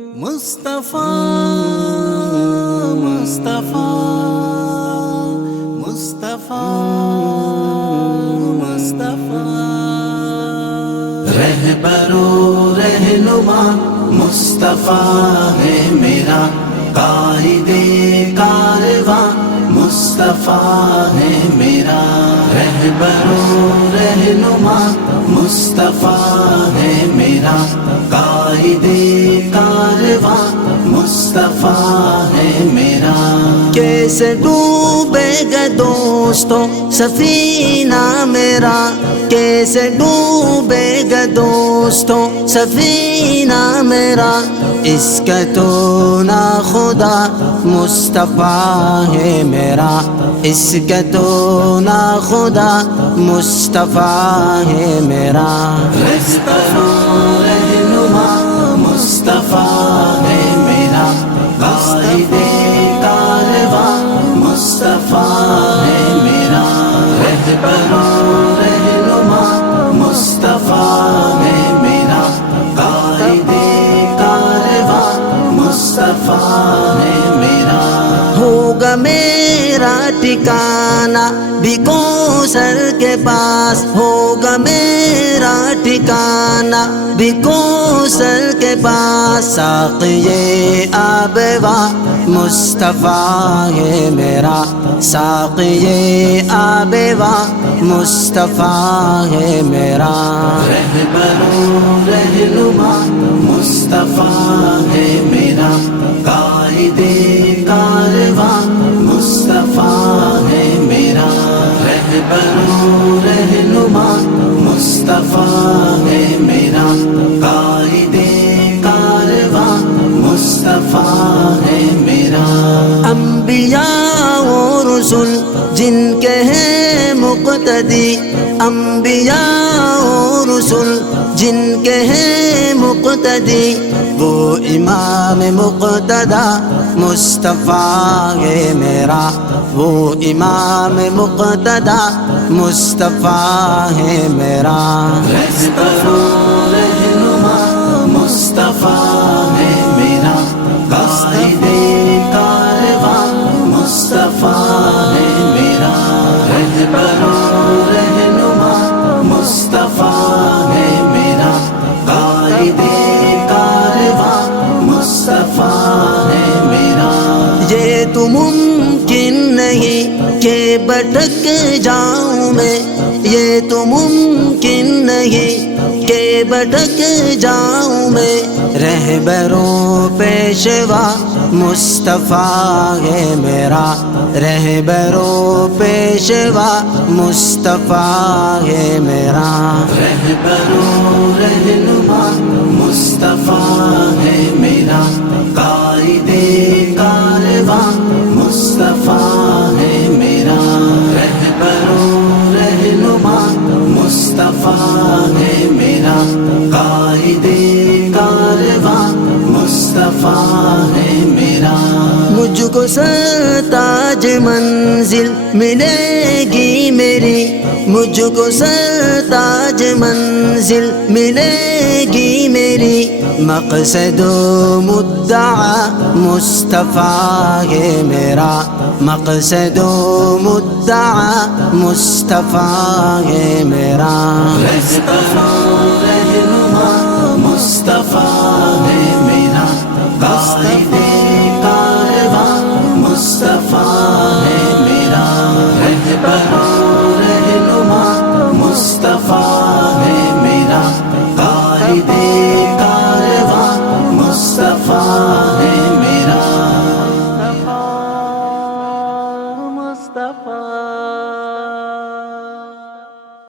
مصطفیٰ مصطفیٰ مصطفیٰ مصطفیٰ رہبر و رہنما مصطفیٰ ہے میرا، قائد کارواں مصطفیٰ ہے میرا، رہبر و رہنما مصطفیٰ ہے میرا، قائد کارواں مصطفیٰ ہے میرا۔ کیسے ڈوبے گا دوستو سفینہ میرا، کیسے ڈوبے گا دوستو سفینہ میرا، اس کا تو نہ خدا مصطفیٰ ہے میرا، اس کا تو نہ خدا مصطفیٰ ہے میرا۔ رہنما مصطفیٰ ہے میرا، قائد کارواں مصطفیٰ ہے میرا، رہبر و رہنما مصطفیٰ ہے میرا، قائد کارواں مصطفیٰ ہے میرا۔ ہوگا میرا ٹھکانہ بھی کوثر کے پاس، ہوگا میرا ٹھکانہ بھی کوثر کے پاس، ساقی آب واہ مصطفیٰ ہے میرا، ساقی آب واہ مصطفیٰ ہے میرا۔ رہبر و رہنما مصطفیٰ ہے میرا، قائد کارواں مصطفیٰ ہے میرا، رہبر و رہنما مصطفیٰ ہے میرا، قائد کارواں مصطفیٰ ہے میرا۔ انبیاء و رسول جن کے ہیں مقتدی، انبیاء و رسول جن کے ہیں مقتدی، وہ امام مقتدی مصطفیٰ ہے میرا، وہ امام مقتدی مصطفیٰ ہے میرا۔ رہبر و رہنما مصطفیٰ ہے میرا، قائد کارواں مصطفیٰ ہے میرا، رہبر و رہنما مصطفیٰ ہے میرا، قائد کارواں مصطفیٰ ہے میرا۔ یہ تو ممکن نہیں کہ بھٹک جاؤں میں، یہ تو ممکن نہیں کہ بھٹک جاؤں میں، رہبر و پیشوا مصطفیٰ ہے میرا، رہبر و پیشوا مصطفیٰ ہے میرا۔ رہبر و رہنما مصطفیٰ ہے میرا، قائد کارواں مصطفیٰ ہے میرا، رہبر و رہنما مصطفیٰ ہے میرا، قائد کارواں مصطفیٰ ہے میرا۔ مجھ کو سرتاج منزل ملے گی میری، مجھ کو سرتاج منزل ملے گی میری، مقصد و مدعا مصطفیٰ ہے میرا، مقصد و مدعا مصطفیٰ ہے میرا۔